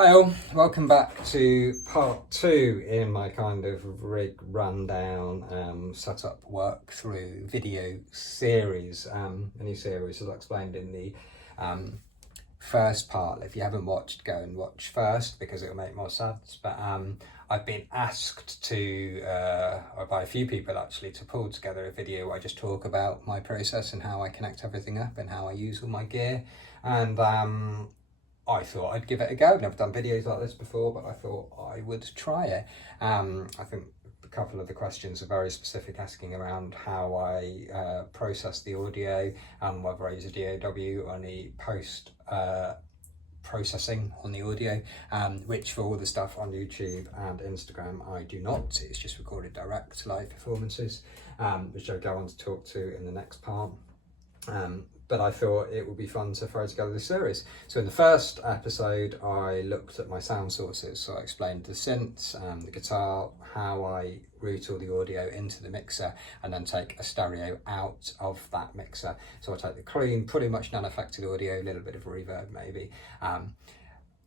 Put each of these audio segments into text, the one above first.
Hi all, welcome back to part 2 in my kind of rig rundown setup work through video series. A new series as I explained in the first part. If you haven't watched, go and watch first because it'll make more sense. But I've been asked to, or by a few people actually, to pull together a video where I just talk about my process and how I connect everything up and how I use all my gear. And I thought I'd give it a go. I've never done videos like this before, but I thought I would try it. I think a couple of the questions are very specific, asking around how I process the audio and whether I use a DAW or any post processing on the audio, which for all the stuff on YouTube and Instagram I do not. It's just recorded direct live performances, which I'll go on to talk to in the next part. But I thought it would be fun to throw together this series. So in the first episode, I looked at my sound sources. So I explained the synths, the guitar, how I route all the audio into the mixer and then take a stereo out of that mixer. So I take the clean, pretty much non-affected audio, a little bit of reverb maybe.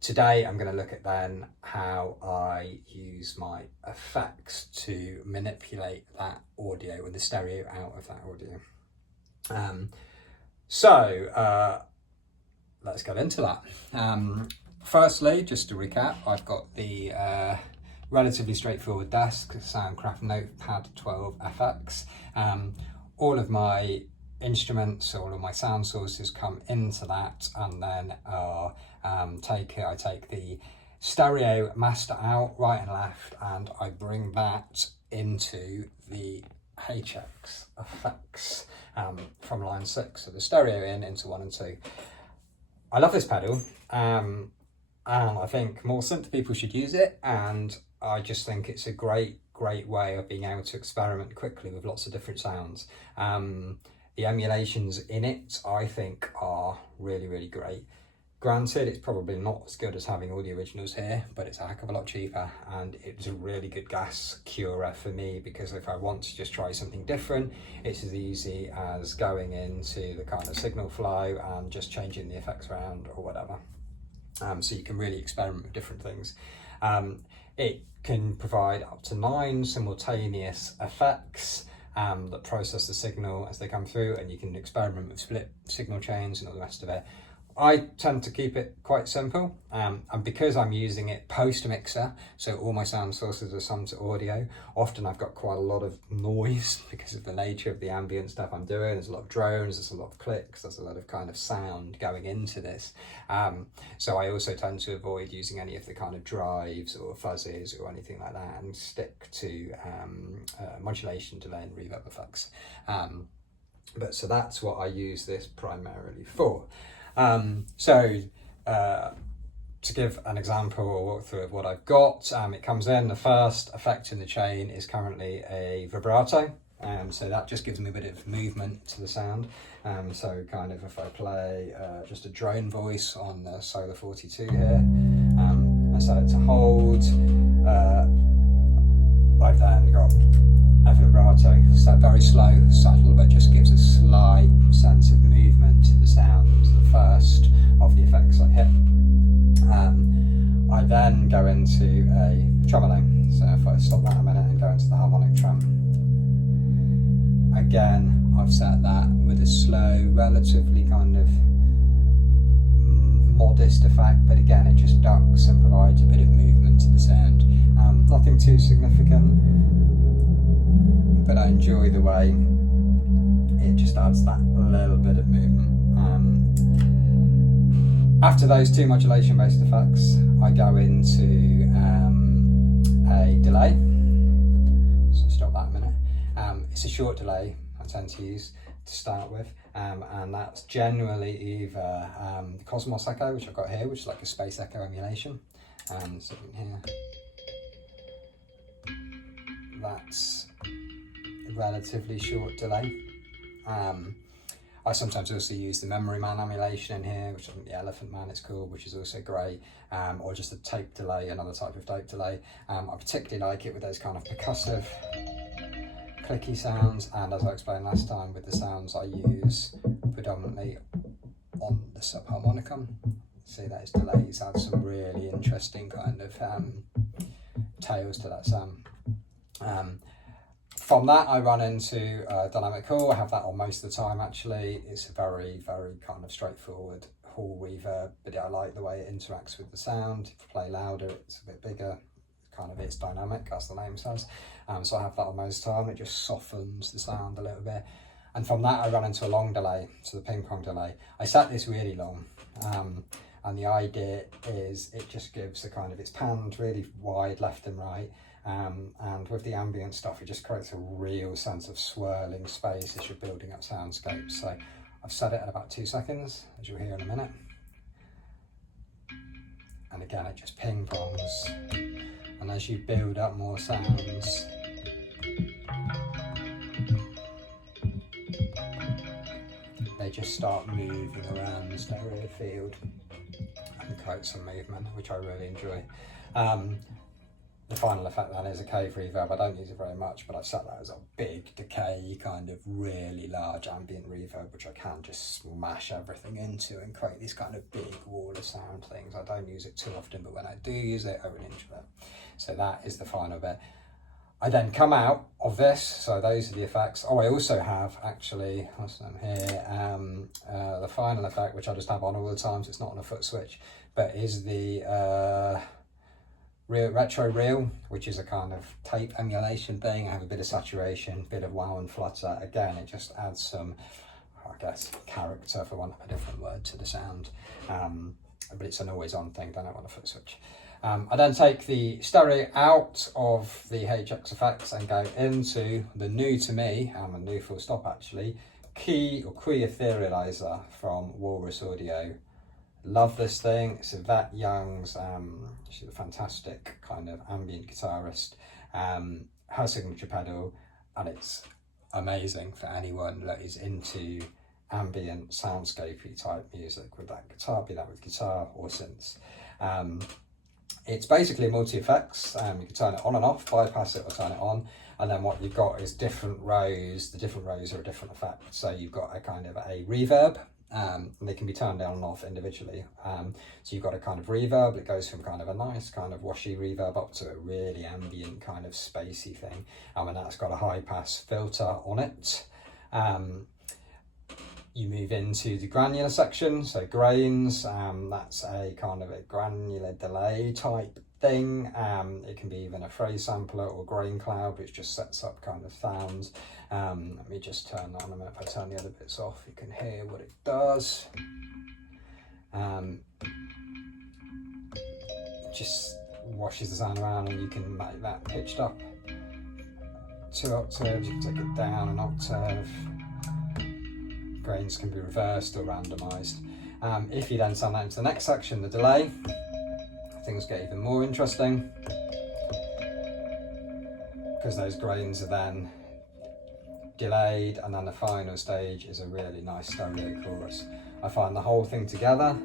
Today I'm going to look at then how I use my effects to manipulate that audio and the stereo out of that audio. So let's get into that. Firstly, just to recap, I've got the relatively straightforward desk, Soundcraft Notepad 12 FX. All of my instruments, all of my sound sources come into that, and then I take the stereo master out right and left, and I bring that into the HX effects from line 6, so the stereo into 1 and 2. I love this pedal, and I think more synth people should use it, and I just think it's a great way of being able to experiment quickly with lots of different sounds. The emulations in it I think are really great. Granted, it's probably not as good as having all the originals here, but it's a heck of a lot cheaper, and it's a really good gas curer for me, because if I want to just try something different, it's as easy as going into the kind of signal flow and just changing the effects around or whatever. So you can really experiment with different things. It can provide up to 9 simultaneous effects that process the signal as they come through, and you can experiment with split signal chains and all the rest of it. I tend to keep it quite simple, and because I'm using it post-mixer, so all my sound sources are summed to audio, often I've got quite a lot of noise because of the nature of the ambient stuff I'm doing. There's a lot of drones, there's a lot of clicks, there's a lot of kind of sound going into this. So I also tend to avoid using any of the kind of drives or fuzzies or anything like that, and stick to modulation, delay and reverb effects. So that's what I use this primarily for. To give an example or walkthrough of what I've got, it comes in, the first effect in the chain is currently a vibrato, so that just gives me a bit of movement to the sound. So kind of if I play just a drone voice on the Solar 42 here, I set it to hold, I've then got a vibrato, so very slow, subtle, but just gives a slight sense of movement to the sound. It was the first of the effects I hit. I then go into a tremolo, so if I stop that a minute and go into the harmonic trem. Again, I've set that with a slow, relatively kind of modest effect, but again it just ducks and provides a bit of movement to the sound. Nothing too significant, but I enjoy the way it just adds that little bit of movement. After those 2 modulation based effects, I go into a delay. So stop that a minute. It's a short delay I tend to use to start with, and that's generally either the Cosmos Echo, which I've got here, which is like a space echo emulation. So in here, that's a relatively short delay. I sometimes also use the Memory Man emulation in here, which I think the Elephant Man is called, which is also great, or just a tape delay, another type of tape delay. I particularly like it with those kind of percussive, clicky sounds, and as I explained last time, with the sounds I use predominantly on the subharmonicum See, those delays add some really interesting kind of tails to that sound. From that, I run into dynamic hall. I have that on most of the time, actually. It's a very, very kind of straightforward hall reverb, but I like the way it interacts with the sound. If you play louder, it's a bit bigger. Kind of, it's dynamic, as the name says. So I have that on most of the time. It just softens the sound a little bit. And from that, I run into a long delay, so the ping pong delay. I set this really long. And the idea is it just gives a kind of, it's panned really wide left and right. And with the ambient stuff, it just creates a real sense of swirling space as you're building up soundscapes. So I've set it at about 2 seconds, as you'll hear in a minute. And again, it just ping pongs. And as you build up more sounds, they just start moving around the stereo field and create some movement, which I really enjoy. The final effect then is a cave reverb. I don't use it very much, but I've set that as a big decay, kind of really large ambient reverb, which I can just smash everything into and create these kind of big wall of sound things. I don't use it too often, but when I do use it, I really enjoy it. So that is the final bit. I then come out of this, so those are the effects. Oh, I also have actually, what's them here, the final effect, which I just have on all the times. It's not on a foot switch, but is the retro reel, which is a kind of tape emulation thing. I have a bit of saturation, bit of wow and flutter. Again, it just adds some, I guess, character, for want of a different word, to the sound. But it's an always on thing, don't have on a foot switch. I then take the stereo out of the HX effects and go into the new to me, a new full stop actually, Key Etherealizer from Walrus Audio. Love this thing. It's Yvette Young's, she's a fantastic kind of ambient guitarist, her signature pedal, and it's amazing for anyone that is into ambient soundscapey type music with that guitar, be that with guitar or synths. It's basically multi-effects. You can turn it on and off, bypass it or turn it on, and then what you've got is different rows. The different rows are a different effect. So you've got a kind of a reverb, and they can be turned down and off individually. So you've got a kind of reverb that goes from kind of a nice kind of washy reverb up to a really ambient kind of spacey thing, and that's got a high pass filter on it. You move into the granular section, so grains, that's a kind of a granular delay type thing. It can be even a phrase sampler or grain cloud, which just sets up kind of sounds. Let me just turn that on a minute. If I turn the other bits off, you can hear what it does. Just washes the sound around, and you can make that pitched up 2 octaves, you can take it down an octave. Grains can be reversed or randomized. If you then send that into the next section, the delay, things get even more interesting, because those grains are then delayed, and then the final stage is a really nice stereo chorus. I find the whole thing together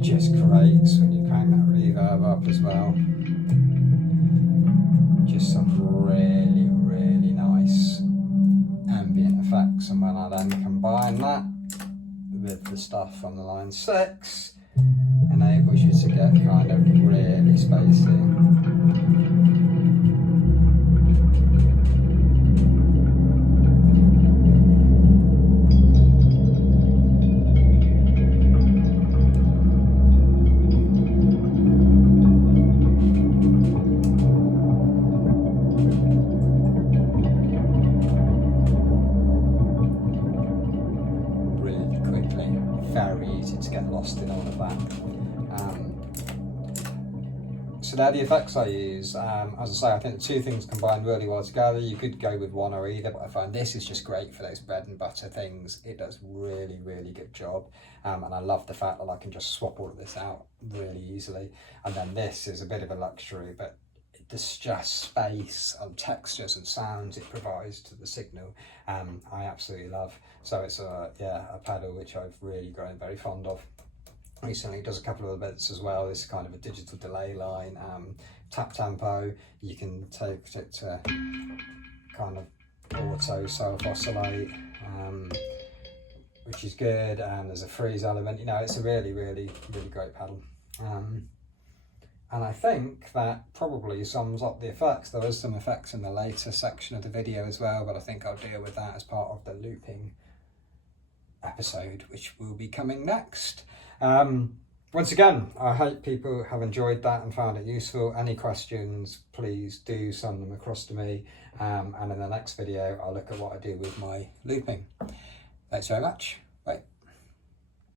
just creates, when you crank that reverb up as well, just some really, really nice ambient effects. And when I then combine that with the stuff from the line 6, enables you to get kind of really spacey. Very easy to get lost in all of that. So they're the effects I use. As I say, I think the two things combine really well together. You could go with one or either, but I find this is just great for those bread and butter things. It does really, really good job. And I love the fact that I can just swap all of this out really easily. And then this is a bit of a luxury, but there's just space and textures and sounds it provides to the signal, I absolutely love. So it's a pedal which I've really grown very fond of recently. It does a couple of other bits as well. This is kind of a digital delay line, tap tempo. You can take it to kind of auto self oscillate, which is good, and there's a freeze element. You know, it's a really, really, really great pedal. And I think that probably sums up the effects. There is some effects in the later section of the video as well, but I think I'll deal with that as part of the looping episode, which will be coming next. Once again, I hope people have enjoyed that and found it useful. Any questions, please do send them across to me. And in the next video, I'll look at what I do with my looping. Thanks very much.